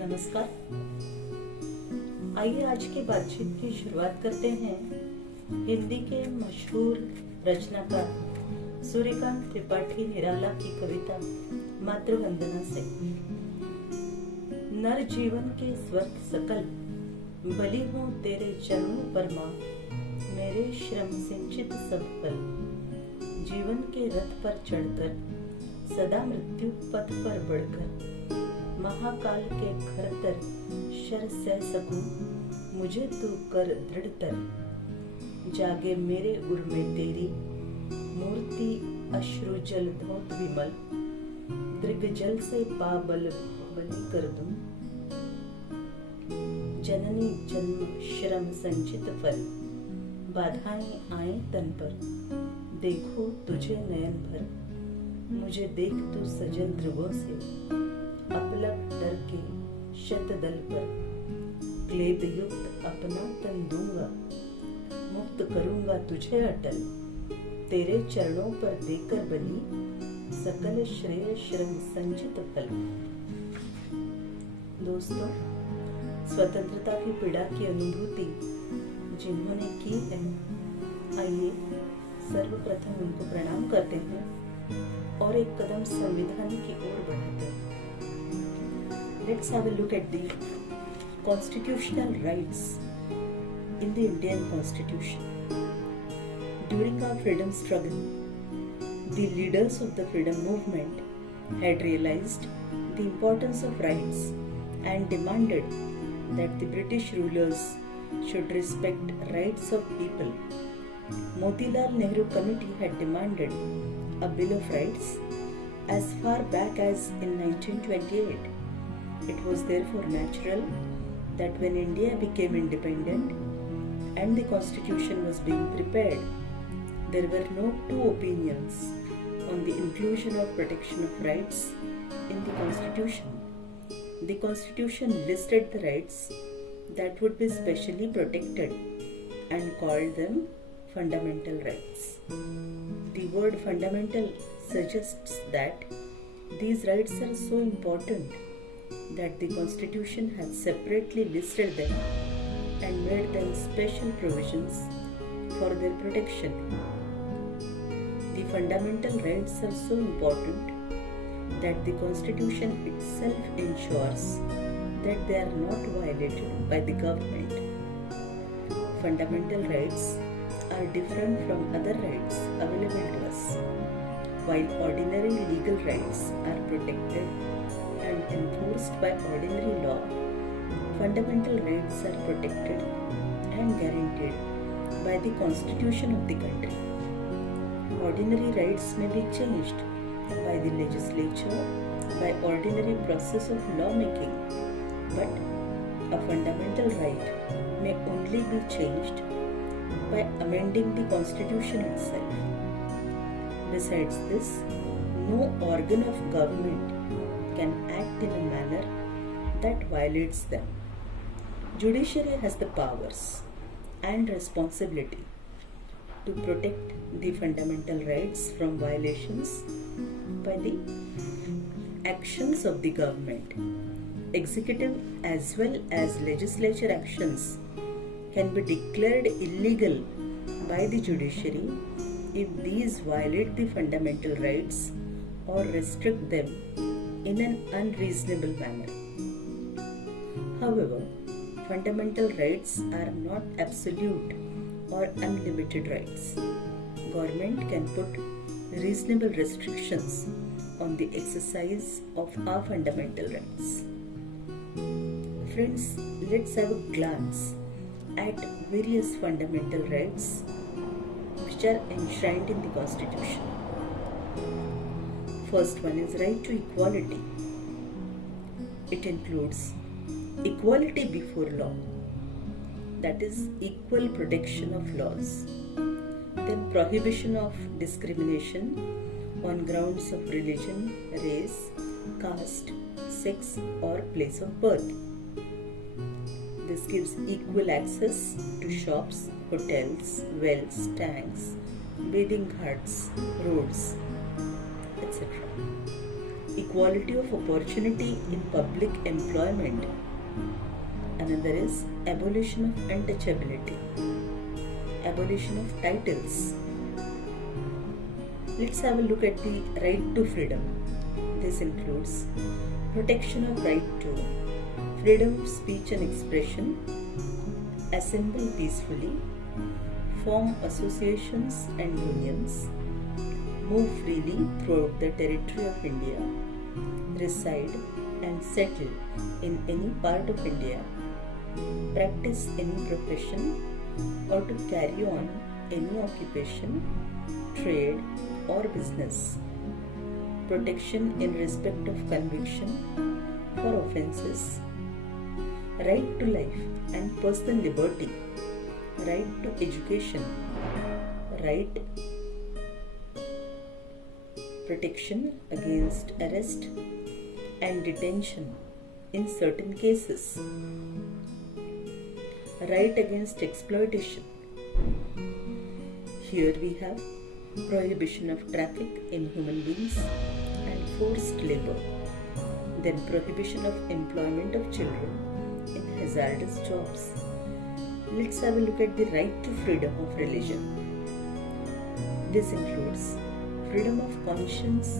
नमस्कार। आइए आज की बातचीत की शुरुआत करते हैं हिंदी के मशहूर रचनाकार सूर्यकांत त्रिपाठी निराला की कविता मातृवंदना से। नर जीवन के स्वर्ग सकल बलि हूँ तेरे चरणों पर माँ, मेरे श्रम सिंचित सब फल। जीवन के रथ पर चढ़कर सदा मृत्यु पथ पर बढ़कर महाकाल के खरतर शर सह सकूं, मुझे तू कर दृढ़तर। जागे मेरे उर में तेरी मूर्ति अश्रु जल धौत विमल, दृग जल से पाबल बलि कर दूं। जननी जन्म श्रम संचित फल, बाधाएं आए तन पर, देखो तुझे नयन भर। मुझे देख तू सजल ध्रुवों से, अपलक डर के शतदल पर। क्लेद युक्त अपना तन दूंगा, मुक्त करूंगा तुझे अटल। तेरे चरणों पर देकर बलि, सकल श्रेय श्रम संचित फल। दोस्तों, स्वतंत्रता की पीड़ा की अनुभूति जिन्होंने की है, आइए सर्वप्रथम उनको प्रणाम करते हैं और एक कदम संविधान की ओर बढ़ाते हैं। Let's have a look at the constitutional rights in the Indian Constitution. During our freedom struggle, the leaders of the freedom movement had realized the importance of rights and demanded that the British rulers should respect rights of people. Motilal Nehru Committee had demanded a Bill of Rights as far back as in 1928. It was therefore natural that when India became independent and the constitution was being prepared, there were no two opinions on the inclusion of protection of rights in the constitution. The constitution listed the rights that would be specially protected and called them fundamental rights. The word fundamental suggests that these rights are so important that the Constitution has separately listed them and made them special provisions for their protection. The fundamental rights are so important that the Constitution itself ensures that they are not violated by the government. Fundamental rights are different from other rights available to us. While ordinary legal rights are protected and enforced by ordinary law, fundamental rights are protected and guaranteed by the Constitution of the country. Ordinary rights may be changed by the legislature by ordinary process of lawmaking, but a fundamental right may only be changed by amending the Constitution itself. Besides this, no organ of government can act in a manner that violates them. Judiciary has the powers and responsibility to protect the fundamental rights from violations by the actions of the government. Executive as well as legislature actions can be declared illegal by the judiciary if these violate the fundamental rights or restrict them in an unreasonable manner. However, fundamental rights are not absolute or unlimited rights. Government can put reasonable restrictions on the exercise of our fundamental rights. Friends, let's have a glance at various fundamental rights which are enshrined in the Constitution. First one is right to equality. It includes equality before law, that is equal protection of laws. Then prohibition of discrimination on grounds of religion, race, caste, sex or place of birth. This gives equal access to shops, hotels, wells, tanks, bathing ghats, roads, etc. equality of opportunity in public employment. Another is abolition of untouchability, abolition of titles. Let's have a look at the right to freedom. This includes protection of right to freedom of speech and expression, assemble peacefully, form associations and unions, move freely throughout the territory of India, reside and settle in any part of India, practice any profession or to carry on any occupation, trade or business, protection in respect of conviction for offences, right to life and personal liberty, right to education, right protection against arrest and detention in certain cases, right against exploitation. Here we have prohibition of traffic in human beings and forced labor, then prohibition of employment of children in hazardous jobs. Let's have a look at the right to freedom of religion. This includes freedom of conscience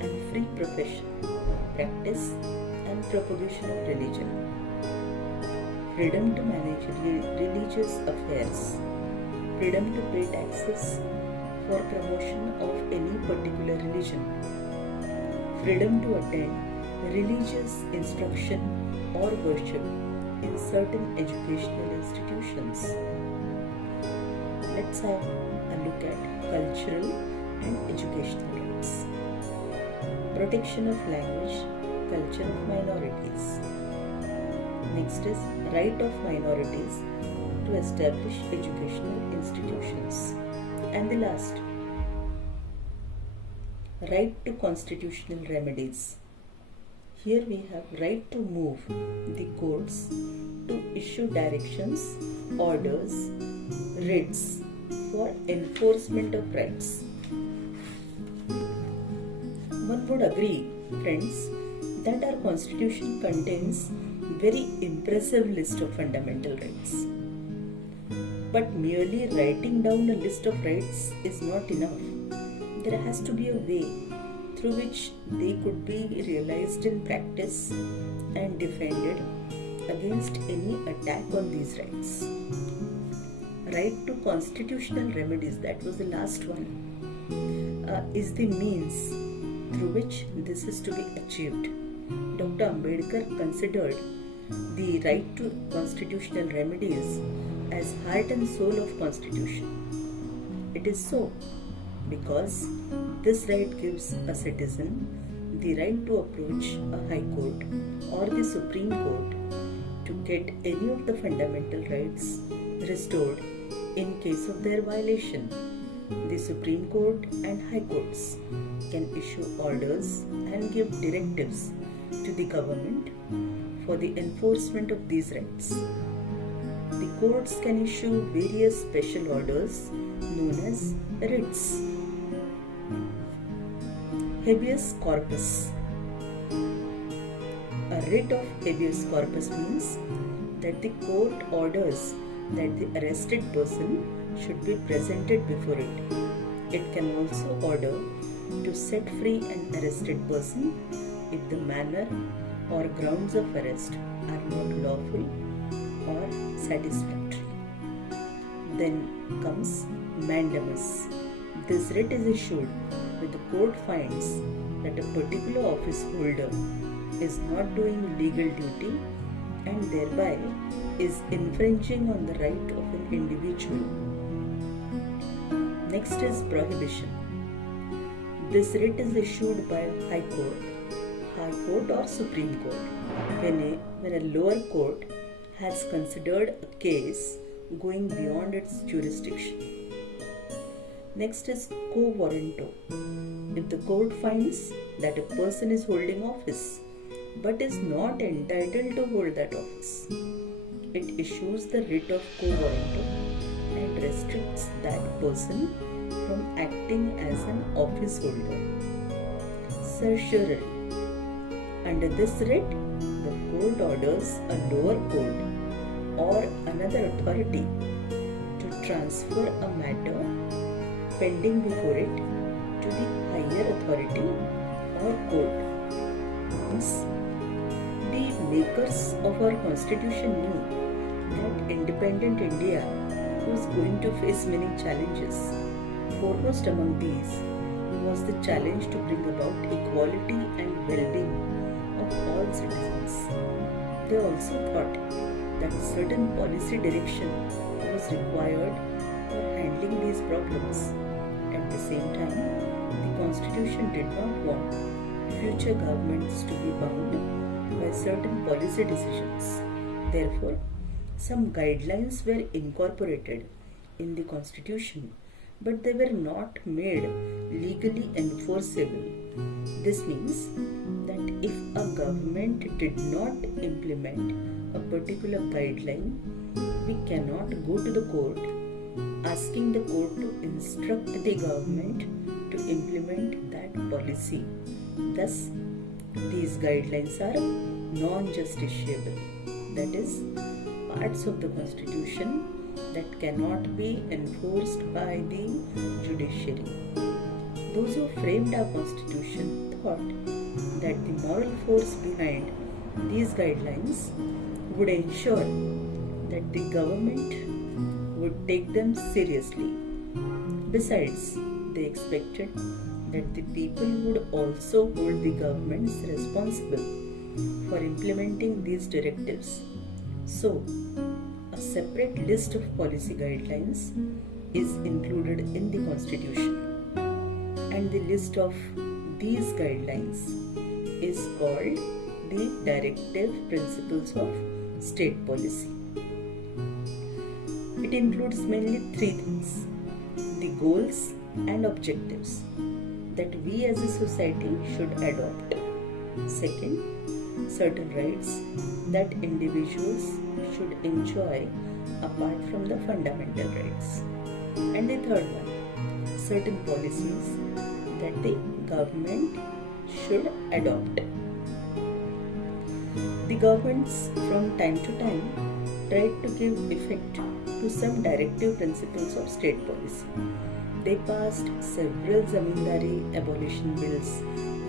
and free profession, practice and propagation of religion, freedom to manage religious affairs, freedom to pay taxes for promotion of any particular religion, freedom to attend religious instruction or worship in certain educational institutions. Let's have a look at cultural and educational rights. Protection of language, culture of minorities. Next is right of minorities to establish educational institutions. And the last, right to constitutional remedies. Here we have right to move the courts to issue directions, orders, writs for enforcement of rights. One would agree, friends, that our constitution contains very impressive list of fundamental rights. But merely writing down a list of rights is not enough. There has to be a way through which they could be realized in practice and defended against any attack on these rights. Right to constitutional remedies, that was the last one, is the means through which this is to be achieved. Dr. Ambedkar considered the right to constitutional remedies as heart and soul of Constitution. It is so because this right gives a citizen the right to approach a High Court or the Supreme Court to get any of the fundamental rights restored in case of their violation. The Supreme Court and High Courts can issue orders and give directives to the government for the enforcement of these rights. The courts can issue various special orders known as writs. Habeas corpus. A writ of habeas corpus means that the court orders that the arrested person should be presented before it. It can also order to set free an arrested person if the manner or grounds of arrest are not lawful or satisfactory. Then comes mandamus. This writ is issued when the court finds that a particular office holder is not doing legal duty and thereby is infringing on the right of an individual. Next is prohibition. This writ is issued by a High Court or Supreme Court when a lower court has considered a case going beyond its jurisdiction. Next is quo warranto. If the court finds that a person is holding office but is not entitled to hold that office, it issues the writ of quo warranto and restricts that person from acting as an office holder. Certiorari. Under this writ, the court orders a lower court or another authority to transfer a matter pending before it to the higher authority or court. Hence, the makers of our constitution knew that independent India was going to face many challenges. Foremost among these was the challenge to bring about equality and well-being of all citizens. They also thought that certain policy direction was required for handling these problems. At the same time, the Constitution did not want future governments to be bound by certain policy decisions. Therefore, some guidelines were incorporated in the Constitution, but they were not made legally enforceable. This means that if a government did not implement a particular guideline, we cannot go to the court asking the court to instruct the government to implement that policy. Thus, these guidelines are non-justiciable, that is, parts of the Constitution that cannot be enforced by the judiciary. Those who framed our Constitution thought that the moral force behind these guidelines would ensure that the government would take them seriously. Besides, they expected that the people would also hold the governments responsible for implementing these directives. So, a separate list of policy guidelines is included in the Constitution, and the list of these guidelines is called the Directive Principles of State Policy. It includes mainly three things: the goals and objectives that we as a society should adopt. Second, certain rights that individuals should enjoy apart from the fundamental rights. And the third one, certain policies that the government should adopt. The governments from time to time tried to give effect to some directive principles of state policy. They passed several zamindari abolition bills,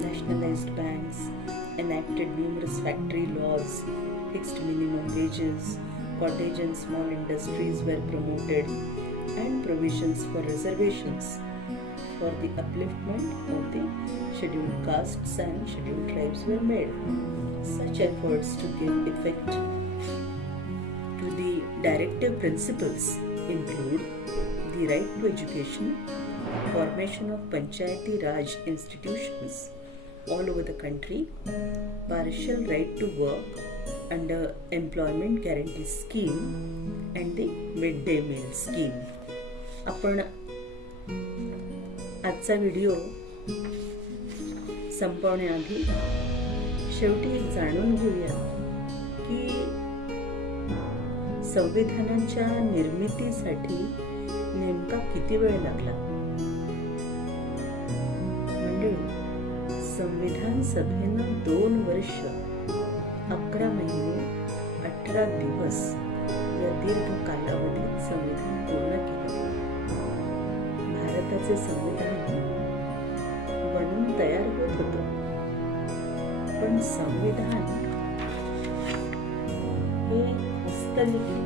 nationalized banks, enacted numerous factory laws, fixed minimum wages, cottage and small industries were promoted, and provisions for reservations for the upliftment of the scheduled castes and scheduled tribes were made. Such efforts to give effect to the directive principles include the right to education, formation of Panchayati Raj institutions all over the country, partial right to work under employment guarantee scheme, and the midday meal scheme. आपण आजचा video संपवण्याआधी शेवटी एक जाणून घेऊया की संविधानाच्या निर्मितीसाठी नेमका किती वेळ लागला. मंडळी, संविधान सभेनं 2 वर्ष 11 महिने 18 दिवस या दीर्घ कालावधीत संविधान पूर्ण केलं. भारताचे संविधान बनून तयार होत होतं, पण संविधान हे हस्तलिखित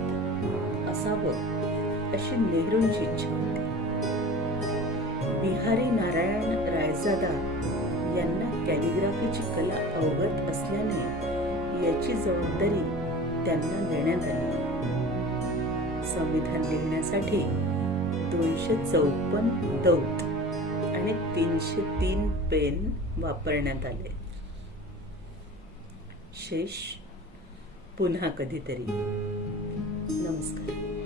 असावं अशी नेहरूंची इच्छा होती. बिहारी नारायण रायजादा यांना कॅलिग्राफीची कला अवगत असल्याने याची जबाबदारी त्यांना देण्यात आली. संविधान लिहिण्यासाठी 254 दौत आणि 303 पेन वापरण्यात आले. शेष पुन्हा कधीतरी. नमस्कार.